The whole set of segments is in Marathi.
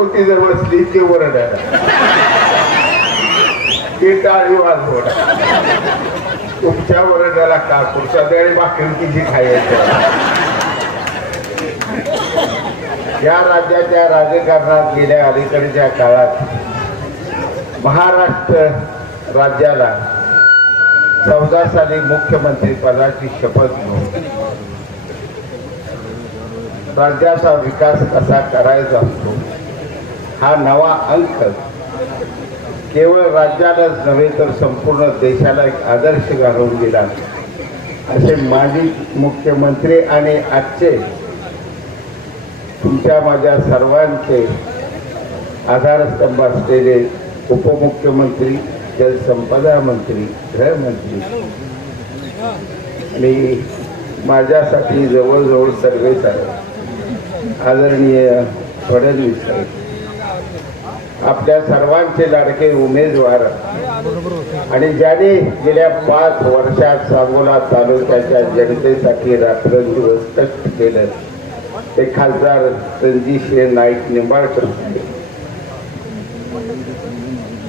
नाही बायको ती जर बसली ती ओरडायला ती टाळी वाजवणार तुमच्या ओरडायला का पुढच्या वेळी भाकरी खायचं या राज्याच्या राजकारणात गेल्या अलीकडच्या काळात महाराष्ट्र राज्याला चौदा साली मुख्यमंत्री पदाची शपथ घेऊन राज्याचा विकास कसा करायचा असतो? हा नवा अंक. केवळ राज्यालाच नव्हे तर संपूर्ण देशाला एक आदर्श घालून दिला. असे माजी मुख्यमंत्री आणि आजचे तुमच्या माझ्या सर्वांचे आधारस्तंभ असलेले उपमुख्यमंत्री जलसंपदा मंत्री गृहमंत्री. आणि माझ्यासाठी जवळजवळ सर्वेच आहे आदरणीय फडणवीस साहेब. आपल्या सर्वांचे लाडके उमेदवार. आणि ज्याने गेल्या पाच वर्षात सांगोला तालुक्याच्या जनतेसाठी रात्रंदिवस कष्ट केलं ते खासदार रणजितसिंह नाईक निंबाळकर साहेब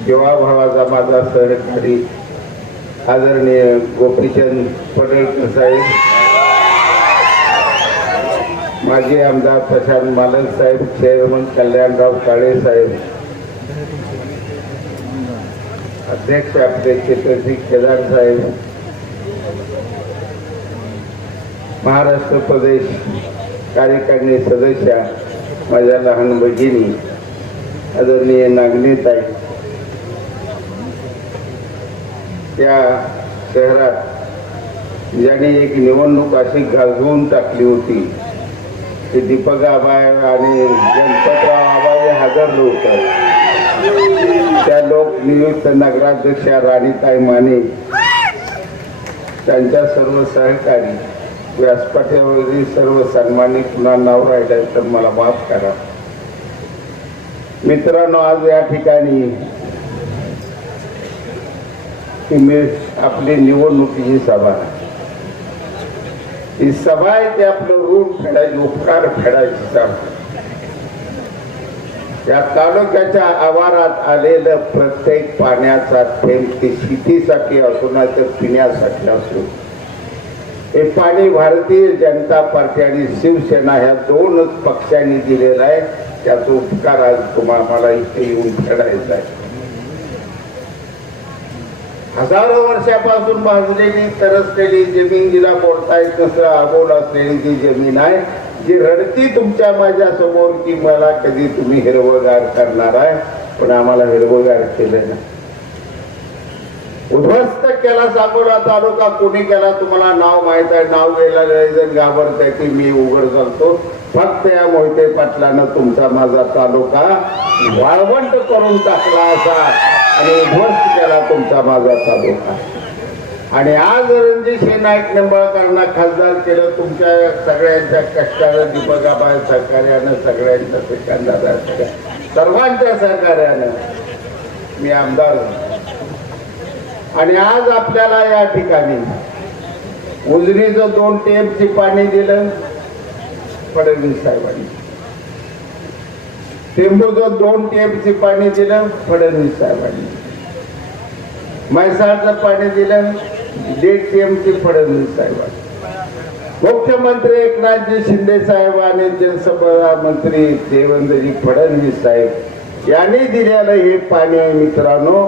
किंवा भावाचा माझा सहकारी आदरणीय गोपीचंद पडळकर साहेब माजी आमदार प्रशांत मालक साहेब चेअरमन कल्याणराव काळे साहेब अध्यक्ष आपले चित्रजी केदार साहेब. महाराष्ट्र प्रदेश कार्यकारिणी सदस्या माझ्या लहान भगिनी आदरणीय नागनीताई. त्या शहरात ज्याने एक निवडणूक अशी गाजवून टाकली होती की दीपक आबाय आणि गणपतराव आबाय हजर होतं त्या लोकनियुक्त नगराध्यक्षा राणीताई माने त्यांच्या सर्व सहकारी व्यासपीठावरील सर्व सन्मानित पुन्हा नाव राहिलं तर मला माफ करा. मित्रांनो आज या ठिकाणी आपली निवडणुकीची सभा. ही सभा आहे ते आपलं ऋण फेडायची उपकार फेडायची सभा. या तालुक्याच्या आवारात आलेलं प्रत्येक पाण्याचा थेंब ते शेतीसाठी असो नाही तर पिण्यासाठी असो. हे पाणी भारतीय जनता पार्टी आणि शिवसेना ह्या दोनच पक्षांनी दिलेला आहे. त्याचा उपकार आज तुम्हाला मला इथे येऊन फेडायचा आहे. हजारो वर्षापासून भाजलेली तरसलेली जमीन जिला बोलता येत नसलं आबोल असलेली ती जमीन आहे जी रडती तुमच्या माझ्यासमोर की मला कधी तुम्ही हिरवगार करणार आहे? पण आम्हाला हिरवगार केलं ना उद्ध्वस्त केला सांगोला तालुका कोणी केला तुम्हाला नाव माहीत आहे? नाव घ्यायला जण घाबरत की मी उघड चालतो. फक्त या मोहिते पाटलानं तुमचा माझा तालुका वाळवंट करून टाकला असा आणि उद्ध्वस्त केला तुमचा माझा तालुका. आणि आज रणजितसिंह नाईक निंबाळकरांना खासदार केलं तुमच्या सगळ्यांच्या कष्टानं दीपकाबाई सहकार्यानं सगळ्यांच्या सेकंदार सर्वांच्या सहकार्यानं मी आमदार आणि आज आपल्याला या ठिकाणी उजनीचं दोन टेपची पाणी दिलं फडणवीस साहेबांनी. टेंबूचं दोन टेपची पाणी दिलं फडणवीस साहेबांनी. म्हैसाळचं पाणी दिलं दीड फडणवीस साहेबांनी मुख्यमंत्री एकनाथजी शिंदे साहेब आणि जलसंपदा मंत्री देवेंद्रजी फडणवीस साहेब यांनी दिलेलं हे पाणी आहे मित्रांनो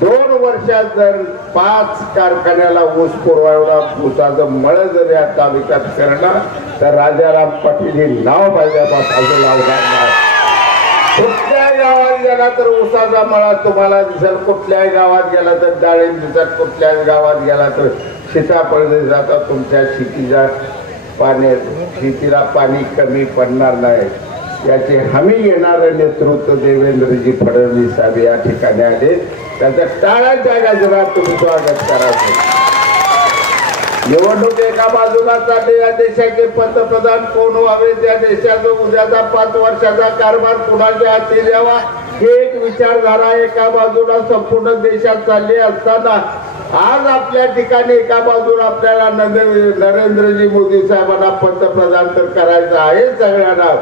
दोन वर्षात जर पाच कारखान्याला ऊस पुरवायला ऊसाचं मळ जर या तालुक्यात करणार तर राजाराम पाटील हे नाव भाजपा बाजू लावणार नाही. गावात गेला तर ऊसाचा मळा तुम्हाला दिसेल. कुठल्याही गावात गेला तर डाळिंब दिसत कुठल्याही गावात गेला तर सीताफळ जातात तुमच्या शेतीच्या पाणी. शेतीला पाणी कमी पडणार नाही. याची हमी घेणारं नेतृत्व देवेंद्रजी फडणवीस साहेब या ठिकाणी आले. त्याचं टाळ्याच्या गजरात तुम्ही स्वागत करायचं निवडणूक एका बाजूला चालली या देशाचे पंतप्रधान कोण व्हावे? त्या देशाचा उद्याचा पाच वर्षाचा कारभार कुणाच्या हाती द्यावा? हे एक विचारधारा एका बाजूला संपूर्ण देशात चालली असताना आज आपल्या ठिकाणी एका बाजूला आपल्याला नरेंद्र नरेंद्रजी मोदी साहेबांना पंतप्रधान तर करायचं आहे सगळ्यांना.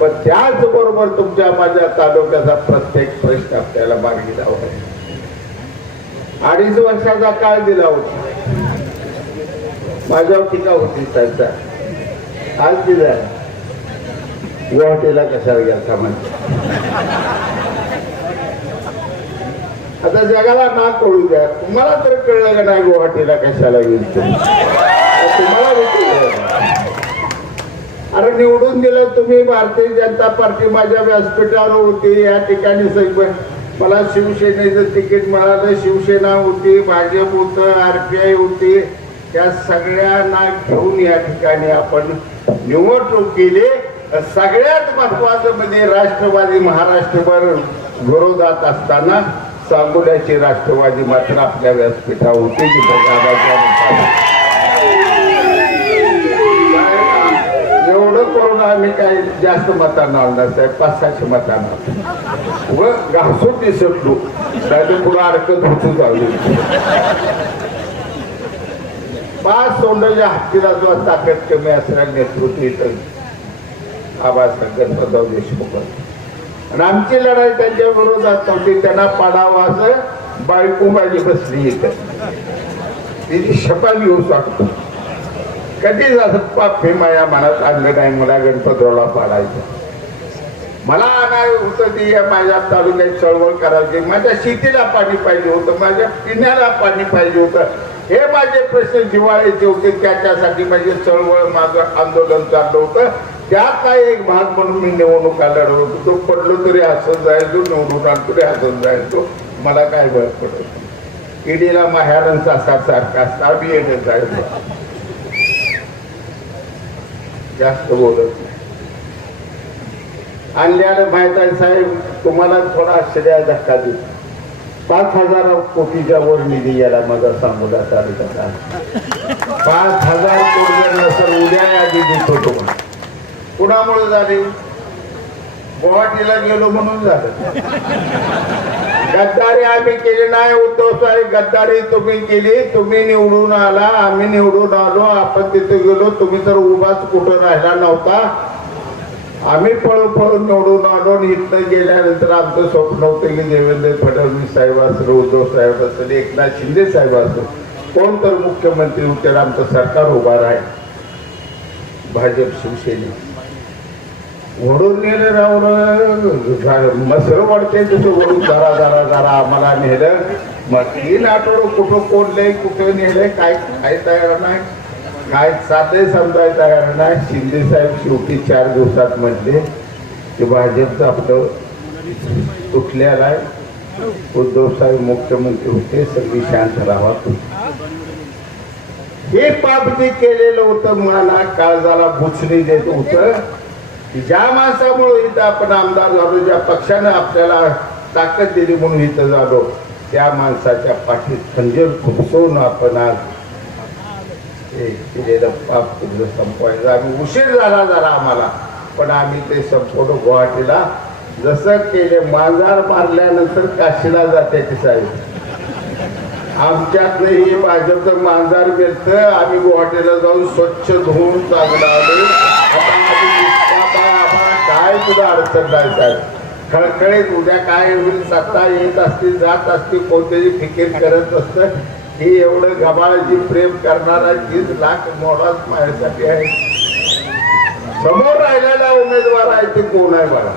पण त्याचबरोबर तुमच्या माझ्या तालुक्याचा प्रत्येक प्रश्न आपल्याला मागणी लावा अडीच वर्षाचा काळ दिला होता. माझ्यावर टीका होती त्यांचा आज दिला. गुवाहाटीला कशाला गेलता म्हणजे आता जगाला ना कळू द्या. तुम्हाला तर कळलं का नाही गुवाहाटीला कशाला गेल तुम्हाला अरे निवडून दिलं तुम्ही भारतीय जनता पार्टी माझ्या व्यासपीठावर होती. या ठिकाणी सगळं मला शिवसेनेचं तिकीट मिळालं. शिवसेना होती भाजप होतं आय होती. त्या सगळ्यांना घेऊन या ठिकाणी आपण निवडणूक केली. सगळ्यात महत्वाचं म्हणजे राष्ट्रवादी महाराष्ट्रभर विरोधात असताना सांगोल्याची राष्ट्रवादी मात्र आपल्या व्यासपीठा होते एवढं करून आम्ही काही जास्त मतांना आणणार साहेब. पाच सहाशे मतांना व घासून दिसतलो नाही पुढे अडकत होतो जाऊ पाच सोंडाच्या हत्तीला जो ताकद कमी असणारा नेतृत्व इथं आबासाहेब गणपतराव देशमुख. आणि आमची लढाई त्यांच्या विरोधात नव्हती त्यांना पाडावं असं बायको माझी बसली इथं. तिची शपथ घेऊ शकतो कधीच असं पाप हे माझ्या मनात आणलं नाही मला गणपतरावला पाडायचं. मला आणाय होतं ती या माझ्या तालुक्यात चळवळ करायची. माझ्या शेतीला पाणी पाहिजे होतं माझ्या पिण्याला पाणी पाहिजे होतं. हे माझे प्रश्न जिव्हाळ्याचे होते त्याच्यासाठी माझे चळवळ माझं आंदोलन चाललं होतं. त्याचा एक भाग म्हणून मी निवडणुका लढवत होतो. तो पडलो तरी हसत जायचो निवडून आलो तरी हसत जायचो. मला काय भर पडत ईडीला माहेरांचा असा सारखा असता मी येणं जायचो. जास्त बोलत नाही. आणल्यानं माहीत आहे साहेब तुम्हाला थोडा आश्चर्य धक्का देऊ पाच हजार कोटीच्या वर निधी याला माझा सांगोला तालुक्याचा पाच हजार कोटी नसर उद्या यादी देतो तुम्हाला कुणामुळे झाले? गुवाहाटीला गेलो म्हणून झालं. गद्दारी आम्ही केली नाही उद्धव साहेब गद्दारी तुम्ही केली तुम्ही निवडून आला आम्ही निवडून आलो आपण तिथे गेलो तुम्ही तर उभाच कुठं राहिला नव्हता. आम्ही पळून पळून निवडून आलो आणि इथनं गेल्यानंतर आमचं स्वप्न होतं की देवेंद्र फडणवीस साहेब असेल उद्धव साहेब असेल एकनाथ शिंदे साहेब असो कोण तर मुख्यमंत्री होते आमचं सरकार उभा राहील. भाजप शिवसेने. ओढून नेलं राहून मसर वाढते तसं ओढून जरा जरा जरा आम्हाला नेलं. मग तीन आठवडं कुठं कोणलंय कुठं नेलंय काय काय तयार नाही. काय चाललंय समजायला कारण नाही. शिंदे साहेब शेवटी चार दिवसात म्हटले की भाजपचं आपलं तुटल्याला आहे उद्धव साहेब मुख्यमंत्री होते सगळी शांत राहा हे पाप जे केलेलं होतं मला काळजाला बुचणी देत होतं. ज्या माणसामुळे इथं आपण आमदार झालो ज्या पक्षानं आपल्याला ताकद दिली म्हणून इथं झालो त्या माणसाच्या पाठीत खंजर खुपसवून आपण आज हे केलेलं पाप तुझं संपवायचं. आम्ही उशीर झाला जरा आम्हाला. पण आम्ही ते संपूर्ण गुवाहाटीला जसं केले मांजार मारल्यानंतर काशीला जाते साहेब आमच्यातलं हे भाजपचं मांजार गेलत आम्ही गुवाहाटीला जाऊन स्वच्छ धुवून चांगलं आलो. आम्हाला काय तुला अडचण नाही साहेब. खळखळीत उद्या काय होईल सत्ता येत असतील जात असतील कोणत्याही फिकीर करत असतं. हे एवढं गबाळाची प्रेम करणारा तीस लाख मोडाच माझ्यासाठी आहे. समोर राहिलेला उमेदवार आहे ते कोण आहे बघा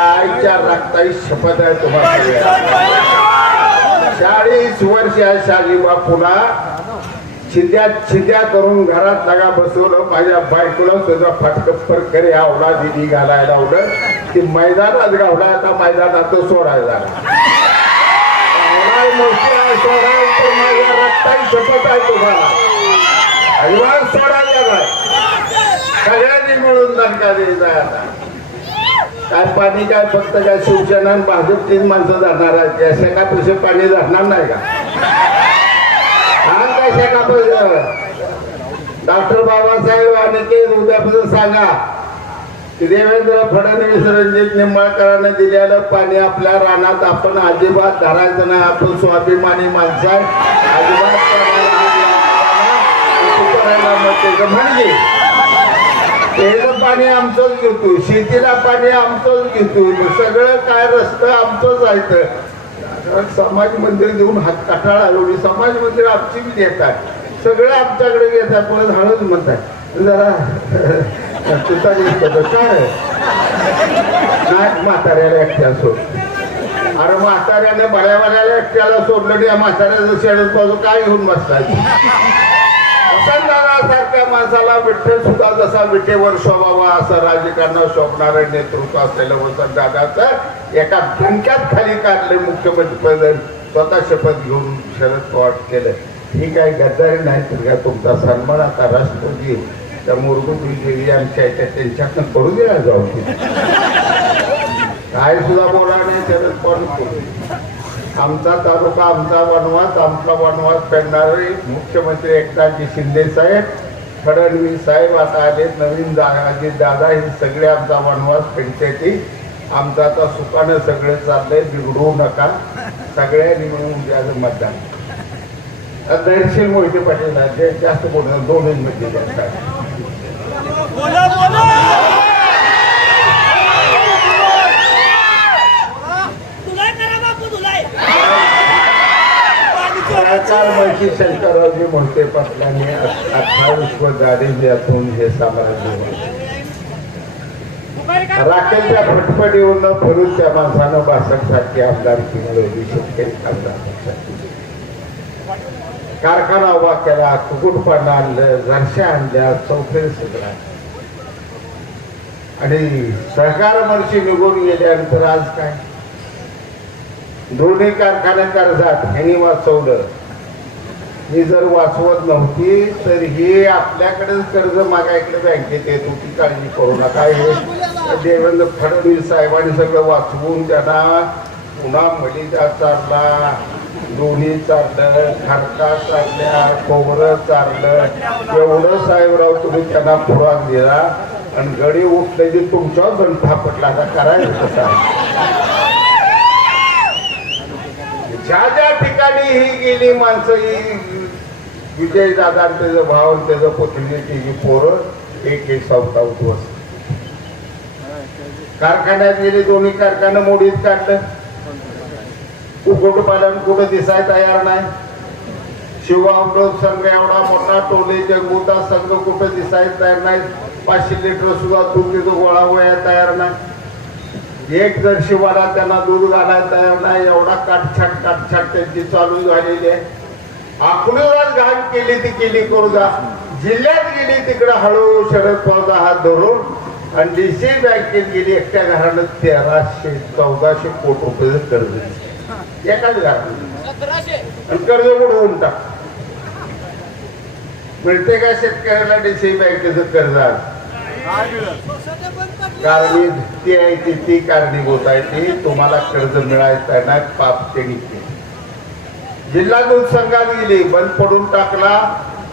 आईच्या रक्ताची शपथ आहे तुम्हाला. चाळीस वर्ष आहे शालिबा पुन्हा छिद्या छिद्या करून घरात जागा बसवलं माझ्या बायकोला सुद्धा फाटकप्पर करे आवडा दिदी घालायला लावलं की मैदानात गावला आता मैदानात सोडायला. आवडा मोठी आहे, सोडा तर माझ्या रक्ताची शपथ आहे तुम्हाला. अजिबात सोडायला नाही. सगळ्यांनी मिळून दणका द्यायचा आता. काय पाणी काय फक्त काय शिवसेना आणि भाजप तीन माणसं जाणार आहेत. त्या काय पैसे पाणी धरणार नाही का? हा काय डॉक्टर बाबासाहेब आणि उद्यापासून सांगा की देवेंद्र फडणवीस रणजित निंबाळकरांनी दिलेलं पाणी आपल्या रानात आपण अजिबात धरायचं नाही. आपण स्वाभिमानी माणसं आहे अजिबात म्हणजे पहिलं पाणी आमचंच घेतो शेतीला पाणी आमचंच घेतो सगळं काय रस्तं आमचंच आहे कारण समाज मंदिर देऊन हात कटाळा एवढी समाज मंदिर आमची बी घेतात सगळं आमच्याकडे घेतात परत हळद म्हणतात. जरा तुझा काय? नाही म्हाताऱ्याला एकट्या सोड अरे म्हाताऱ्याने बऱ्या बऱ्याला एकट्याला सोडलं की या म्हाताऱ्याचं शेडत बाजू काय घेऊन बसतात वसंतदादासारख्या माणसाला विठ्ठल सुद्धा जसा विठेवर शोभावा असं राजकारण शोभणारं नेतृत्व असलेलं वसंतदादाचं एका धनक्यात खाली काढले मुख्यमंत्री पद स्वतः शपथ घेऊन शरद पवार केलं. ही काय गद्दारी नाही तर का तुमचा सन्मान आता राष्ट्रपती त्या मुरगुजी देवी आमच्या याच्या त्यांच्याकडनं करू द्या जाऊ काय सुद्धा बोला नाही शरद पवार. आमचा तालुका आमचा वनवास आमचा वनवास पेडणारे मुख्यमंत्री एकनाथजी शिंदे साहेब फडणवीस साहेब आता आले नवीन जागाजी दादा हे सगळे आमचा वनवास पंचायती. आमचं आता सुखानं सगळे चाललंय बिघडवू नका. सगळ्यांनी मिळून उद्या मतदान. दर्शील मोहिते पाटील जास्त बोलणार दोनच मध्ये बोला बोला तुलाय करा बापू तुलाय पाणी कलाकार महर्षी शंकररावजी मोहिते पाटलांनी अठ्ठावीस व दारिद्र्यातून हे साम्राज्य राखेलच्या फटफटीवरून फिरून त्या माणसानं बासष्ट सारखी आमदारकी मिळवली शेतकरी आमदार कारखाना उभा केला कुकुटपानं आणलं जरशा आणल्या चौफेर सगळा आणि सहकार मनशी निघून गेल्यानंतर आज काय? दोन्ही कारखाने कर्जात ह्यांनी वाचवलं. ही जर वाचवत नव्हती तर ही आपल्याकडे कर्ज मागायकडे बँकेत येत होती काळजी करू नका. हे देवेंद्र फडणवीस साहेबांनी सगळं वाचवून त्यांना पुन्हा मलिदा चालला दोन्ही चाललं खडका चालल्या खोबरं चाललं एवढं साहेबराव तुम्ही त्यांना खुराक दिला. आणि गडी उठल्याची तुमच्यावर गण थापटला आता करायचं कसा ज्या ज्या ठिकाणी ही गेली माणसं ही विजय दादा त्याचं भाव त्याचं पुतळीची ही पोरं एक एक सावता साऊथ कारखान्यात गेली दोन्ही कारखानं मोडीत काढलं. कुक्कुटपालन कुठं दिसाय तयार नाही. शिवामृत संघ एवढा मोठा टोले जगबुता संघ कुठं दिसाय तयार नाही पाचशे लिटर सुद्धा दूध तिथं गोळा व्हायला तयार नाही. एक जर शिवाला त्यांना दूध घालायला तयार नाही एवढा काटछाट काटछाट त्यांची चालू झालेली आहे. आकडेवार घाण केली ती केली करू द्या जिल्ह्यात गेली तिकडे हळू शरद पवारचा हात धरून आणि डी सी बँकेत गेली एकट्या घरानं तेराशे चौदाशे कोटी रुपये कर्ज एकाच घरानं आणि कर्ज बुडवून टाक. मिळते का शेतकऱ्याला डीसी बँकेचं कर्ज आज? कारणी ती आहे ती ती कारणीभूत आहे ती. तुम्हाला कर्ज मिळायचं नाही पाप ते निघते जिल्हा दूध संघात गेली बंद पडून टाकला.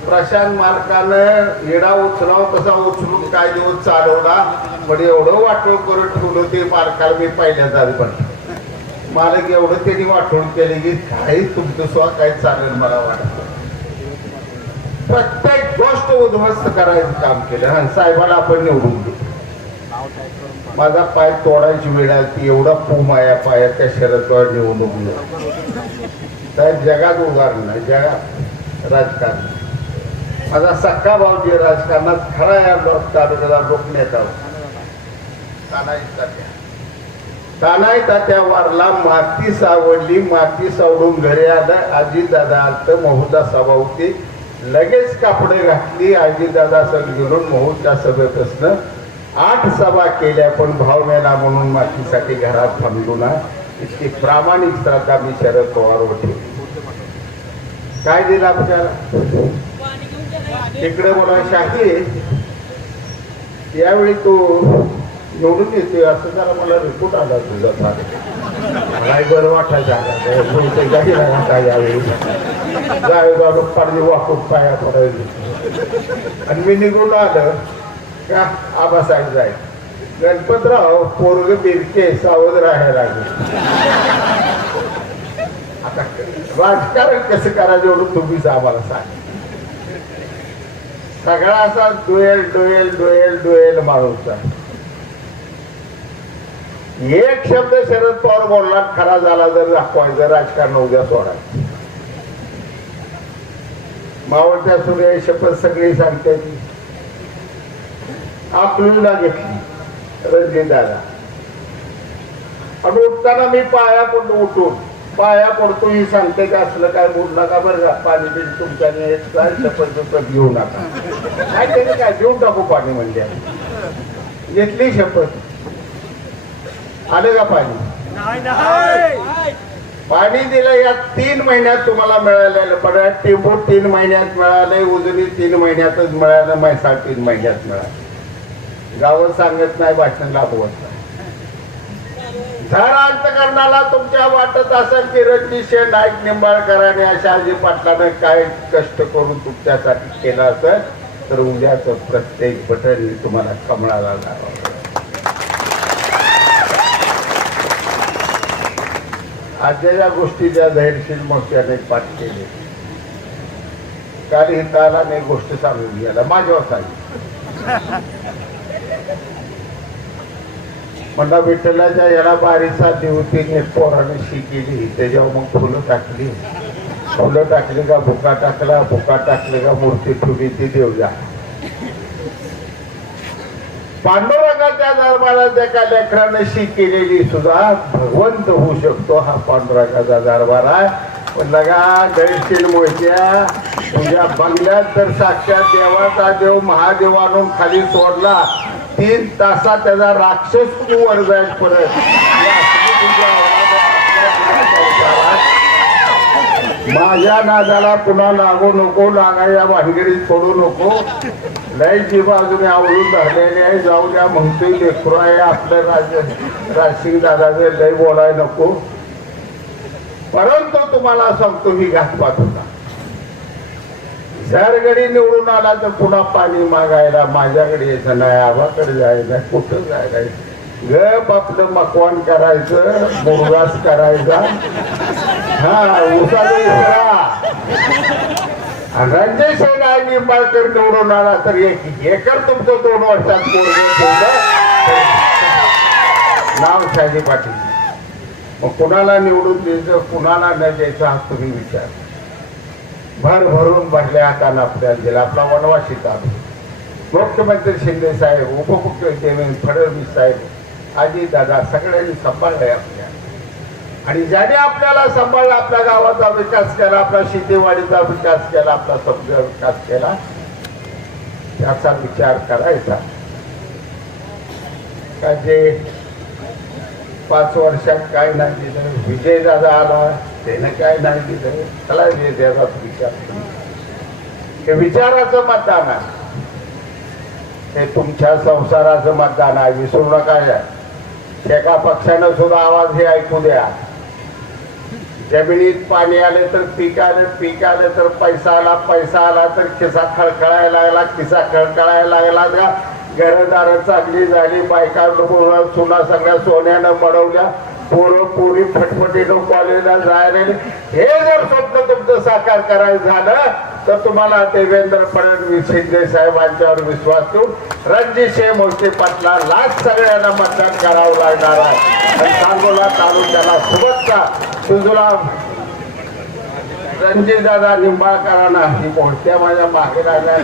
प्रशांत मालकानं येडा उचलाव तसा उचलून काय दिवस चालवला? पण एवढं वाटोळ करून ठेवलं ते मालकाला मी पहिल्यांदाच पण. मालक एवढं त्यांनी वाटोळ केली की काही तुमचं स्वा काय चालेल मला वाटत. प्रत्येक गोष्ट उद्ध्वस्त करायचं काम केलं. हा साहेबाला आपण निवडून दिलं. माझा पाय तोडायची वेळ आली. ती एवढा पूम आहे पाया पायात त्या शरदवर निवडून त्या जगात उदाहरण नाही जगात राजकारण. माझा सख्खा भाऊ जे राजकारणात खरा या तालुक्याला लोकनेता तानाई तात्या. तात्या वारला माती सावडली माती सावडून घरी आलं. आजी दादा आलत महुदा सभा होती. लगेच कापडे घातली आजी दादा सग घेऊन महुच्या सभेपासनं आठ सभा केल्या पण भाव मेला म्हणून मातीसाठी घरात थांबलो ना इतकी प्रामाणिक श्रद्धा मी शरद पवार होते काय दिलं आपल्याला? इकडे बोला शाही. यावेळी तो निवडून येतोय असं जरा मला रिपोर्ट आला तुझा फार. मला बरं यावेळी. जावे बाबा पाडली वाकून पाया पडायला. आणि मी निघून आलं. का? आबासाहेब जायचं. गणपतराव पोरग बिरके सावध राहायला लागले. आता राजकारण कसं करायचं एवढं तुम्हीच आम्हाला सांग. सगळा असा डोएल डोएल डोएल डोएल माणूसचा. एक शब्द शरद पवार बोलला खरा झाला जर दाखवायचं राजकारण उद्या सोडायचं. मावळत्या सूर्य शपथ सगळी सांगते आपलूला घेतली. दादा आणि उठताना मी पाया पडलो उठून. पाया पडतो ही सांगते का असलं काय बोल नका बरं का. पाणी बिल तुमच्याने काय शपथ शपथ घेऊ नका. काय त्याने काय देऊन टाकू पाणी म्हणजे घेतली शपथ. आलं का पाणी? नाही नाही. पाणी दिलं या तीन महिन्यात तुम्हाला मिळालेलं. परत टिंबू तीन महिन्यात मिळाले उजनी तीन महिन्यातच मिळालं म्हैसाळ तीन महिन्यात मिळालं. गावं सांगत नाही वाटण लाभवत नाही. धर अंतकरणाला तुमच्या वाटत असेल की रणजितशे नाईक निंबाळकरांनी शहाजी पाटलानं काय कष्ट करून तुमच्यासाठी केलं असेल तर उद्याच प्रत्येक बटन मी तुम्हाला कमळाला लावा आजच्या गोष्टी ज्या धैर्यशील मोर्चाने पाठ केले. काल हिताला मी गोष्ट सांगून गेला. माझ्यावर सांगितलं. म्हणला विठ्ठलाच्या याला बारीचा देवतीने पोराने शिकेली. त्याच्यावर मग फुलं टाकली. फुलं टाकली का भुका टाकला भुका टाकले का मूर्ती ठेवली ती देवजा पांडुरंगाच्या दरबारात एका लेकराने शिकेलेली सुद्धा भगवंत होऊ शकतो हा पांडुरंगाचा दरबार आहे. पण लगा गणेशील मोहित्या तुझ्या बंगल्यात तर साक्षात देवाचा देव महादेवानून खाली सोडला. तीन तासात त्याचा राक्षस तू वर जाईल परत. माझ्या नादाला पुन्हा लागू नको लागायच्या भानगडीत पडू नको. लय जीवा अजून आवडून धरलेले आहे जाऊ द्या म्हणतोय लेकरू आहे आपलं राज राजसिंग दादाचे लय बोलाय नको. परंतु तुम्हाला सांगतो मी घातपात होता. जर गडी निवडून आला तर पुन्हा पाणी मागायला माझ्याकडे यायचं नाही आबाकडे जायचं कुठं जायला गप आपलं मकवान करायचं मुरगास करायचा. हा उसाचा इशारा आणि रणजय सेन निंबाळकर निवडून आला तर एक एकर तुमचं दोन वर्षात ठेवलं नाव शाजी पाटील. मग कुणाला निवडून द्यायचं कुणाला न द्यायचं हा तुम्ही विचार. भर भरून भरल्या हातानं आपल्याला दिला आपला वनवासी तालुका मुख्यमंत्री शिंदे साहेब उपमुख्यमंत्री देवेंद्र फडणवीस साहेब आजी दादा सगळ्यांनी सांभाळलंय आपल्या. आणि ज्याने आपल्याला सांभाळला आपल्या गावाचा विकास केला आपला शेतीवाडीचा विकास केला आपला समजा विकास केला त्याचा विचार करायचा. का जे पाच वर्षात काय नाही दिलं विजय दादा आला त्याने काय नाही दिलं त्याला विचार हे विचाराचं मतदान आहे. हे तुमच्या संसाराचं मतदान आहे. विसरू नका या. एका पक्षानं सुद्धा आवाज हे ऐकू द्या. जमिनीत पाणी आले तर पीक आले पीक आले तर पैसा आला पैसा आला तर खिसा खळखळायला लागला खिसा खळखळायला लागला. का घरदार चांगली झाली बायका सुना सगळ्या सोन्यानं मडवल्या. पोरं पोरी फटफटीनं कॉलेजला जायला. हे जर स्वप्न तुमचं साकार करायचं झालं तर तुम्हाला देवेंद्र फडणवीस शिंदे साहेबांच्यावर विश्वास ठेवून रणजितसिंह मोहिते पाटला लाच सगळ्यांना मतदान करावं लागणार आहे. सांगोला तालुक्याला शुभेच्छा. सुजुला रणजित दादा निंबाळकरांना ही कोणत्या माझ्या मागे राहिल्या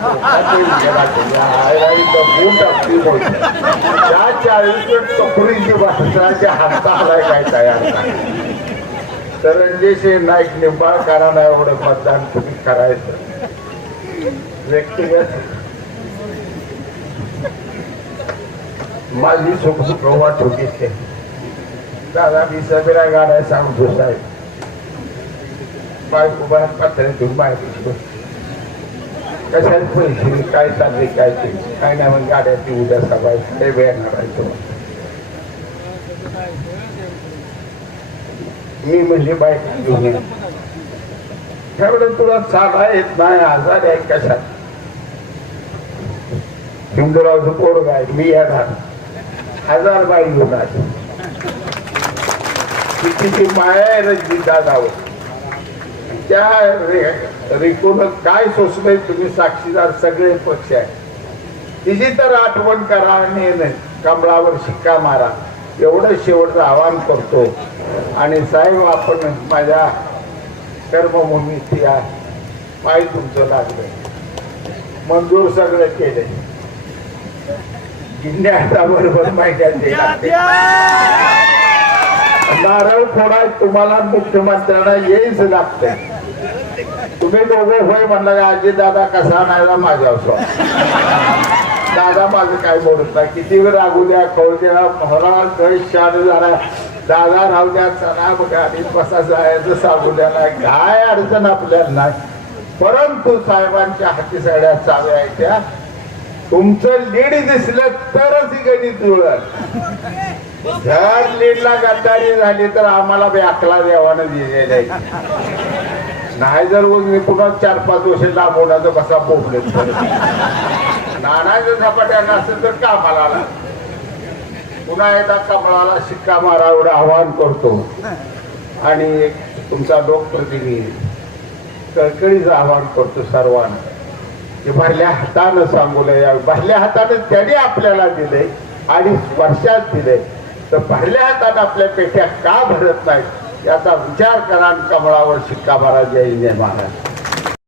त्या चाळीस टोकरीची भाषणाच्या हात आलाय काय तयार नाही. तर रणजितसिंह नाईक निंबाळकरांना एवढं मतदान तुम्ही करायचं. व्यक्तिगत. माझी सुख सुखवाट होती दादा मी सगळ्या गाड्या सांगतो साहेब. बायको बाहेर पत्र्या घेऊन बाहेर कशात पैसे काय चालले काय ते? काय नाही मग गाड्या उद्या वेळ मी म्हणजे बायका घेऊन ये? तुला चाला येत नाही आजार आहे कशात? हिंदुरावचं पोरग आहे मी येणार. हजार बाई तिची माया आहे दादावर. त्या रे- रेकून काय सोसलंय तुम्ही साक्षीदार सगळे पक्ष आहे. तिची तर आठवण करा आणि कमळावर शिक्का मारा. एवढं शेवटचं आवाहन करतो. आणि साहेब आपण माझ्या कर्मभूमीत या पाय तुमचं लागलं. मंजूर सगळं केलंय गिन्या बरोबर माहिती नारळ फोडाय तुम्हाला मुख्यमंत्र्यांना येईच लागते. तुम्ही दोघं होय म्हणला आजी दादा कसा आणायला माझ्या दादा माझं काय बोलत नाही. किती वेळ रागू द्या कळू द्या मला काही शान झाला. दादा राहू द्या चला गाडीत बसा जायचं सांगू द्या नाही काय अडचण आपल्याला नाही. परंतु साहेबांच्या हाती सगळ्या चाव्या आहेत त्या. तुमचं लीड दिसलं तरच ही गणित जुळत जर लीडला गद्दारी झाली तर आम्हाला बी अकला देवानं दिलेला नाही जर उग मी पुन्हा चार पाच वर्ष लांबवण्याचं कसा पोपले जर झपाट्यानं असेल तर कामाला पुन्हा एकदा कमळाला शिक्का मारा एवढं आवाहन करतो. आणि एक तुमचा लोकप्रतिनिधी कळकळीचं आवाहन करतो सर्वांना. की भरल्या हातानं सांगू या भरल्या हातानं त्याने आपल्याला दिले आणि वर्षात दिले तर भरल्या हातात आपल्या पेट्या का भरत नाहीत? याचा विचार करा कमळावर शिक्का मारा जय महाराज.